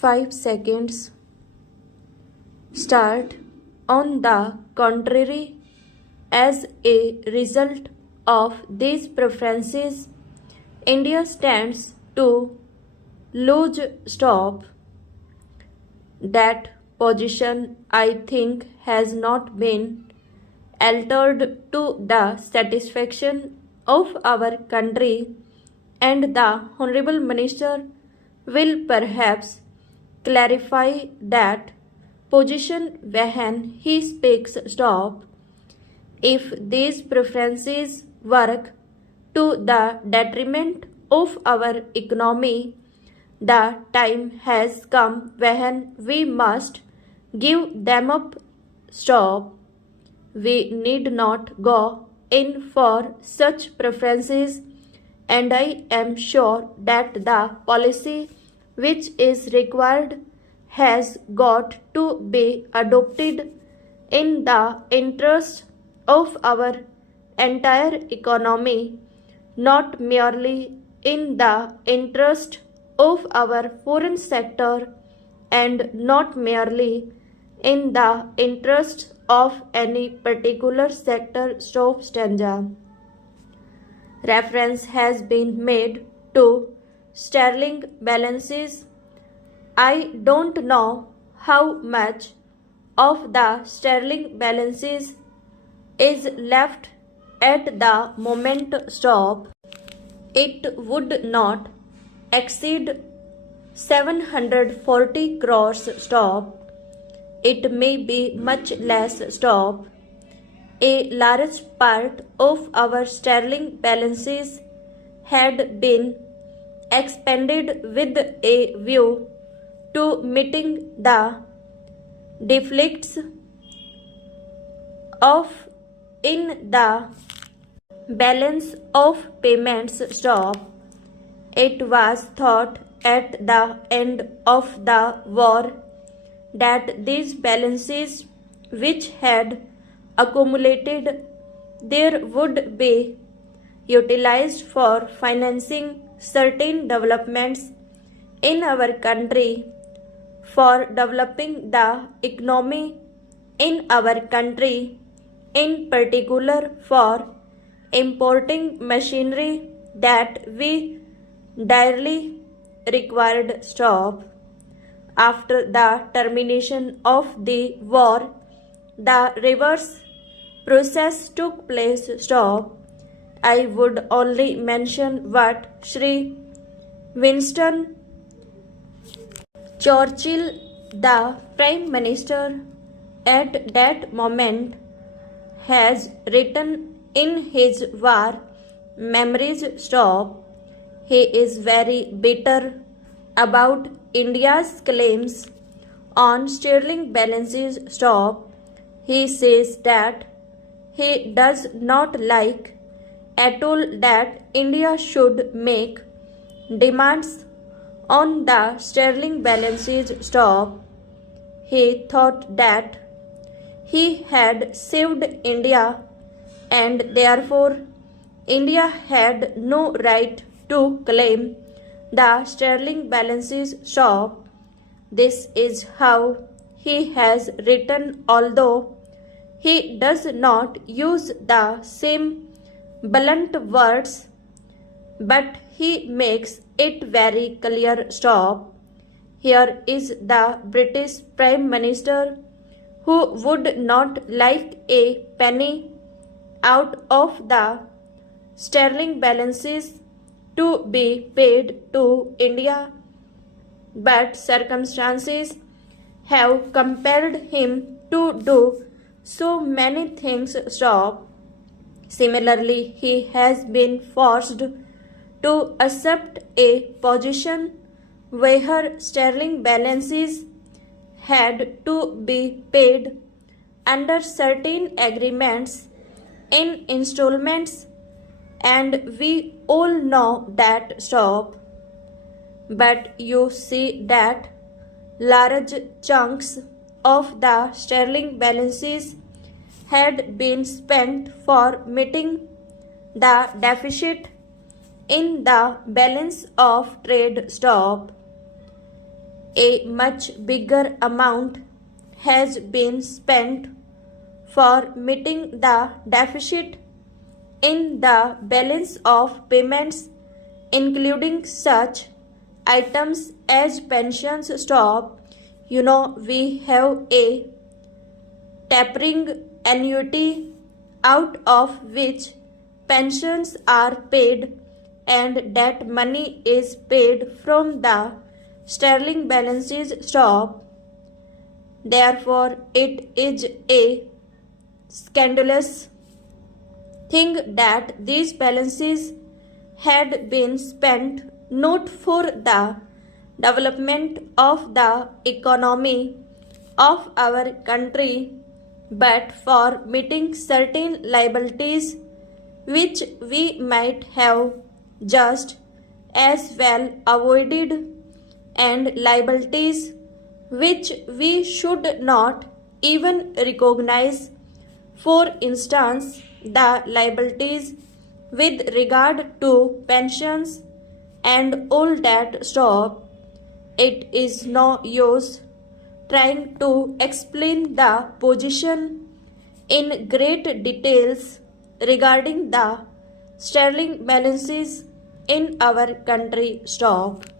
5 seconds. Start. On the contrary, as a result of these preferences, India stands to lose. Stop. That position, I think, has not been altered to the satisfaction of our country, and the Honorable Minister will perhaps clarify that position when he speaks. Stop. If these preferences work to the detriment of our economy, the time has come when we must give them up. Stop. We need not go in for such preferences, and I am sure that the policy which is required has got to be adopted in the interest of our entire economy, not merely in the interest of our foreign sector and not merely in the interest of any particular sector. Stop. Stanza. Reference has been made to sterling balances. I don't know how much of the sterling balances is left at the moment. Stop. It would not exceed 740 crores. Stop. It may be much less. Stop. A large part of our sterling balances had been expended with a view to meeting the deficits in the balance of payments. Stop. It was thought at the end of the war that these balances which had accumulated there would be utilized for financing certain developments in our country, for developing the economy in our country, in particular for importing machinery that we direly required. Stop. After the termination of the war, the reverse process took place. Stop. I would only mention what Sri Winston Churchill, the Prime Minister at that moment, has written in his war memories. Stop. He is very bitter about India's claims on sterling balances. Stop. He says that he does not like at all that India should make demands on the sterling balances. Stop. He thought that he had saved India and therefore India had no right to claim the sterling balances. Stop. This is how he has written, although he does not use the same blunt words, but he makes it very clear. Stop. Here is the British Prime Minister who would not like a penny out of the sterling balances to be paid to India, but circumstances have compelled him to do so many things. Stop. Similarly, he has been forced to accept a position where sterling balances had to be paid under certain agreements in installments, and we all know that. Stop. But you see that large chunks of the sterling balances had been spent for meeting the deficit. in the balance of trade. Stop. a much bigger amount has been spent for meeting the deficit in the balance of payments, including such items as pensions stop. We have a tapering annuity out of which pensions are paid, and that money is paid from the sterling balances stop. Therefore, it is a scandalous thing that these balances had been spent not for the development of the economy of our country but for meeting certain liabilities which we might have just as well avoided, and liabilities which we should not even recognize. For instance, the liabilities with regard to pensions and all that stuff. It is no use trying to explain the position in great details regarding the sterling balances in our country. Stop.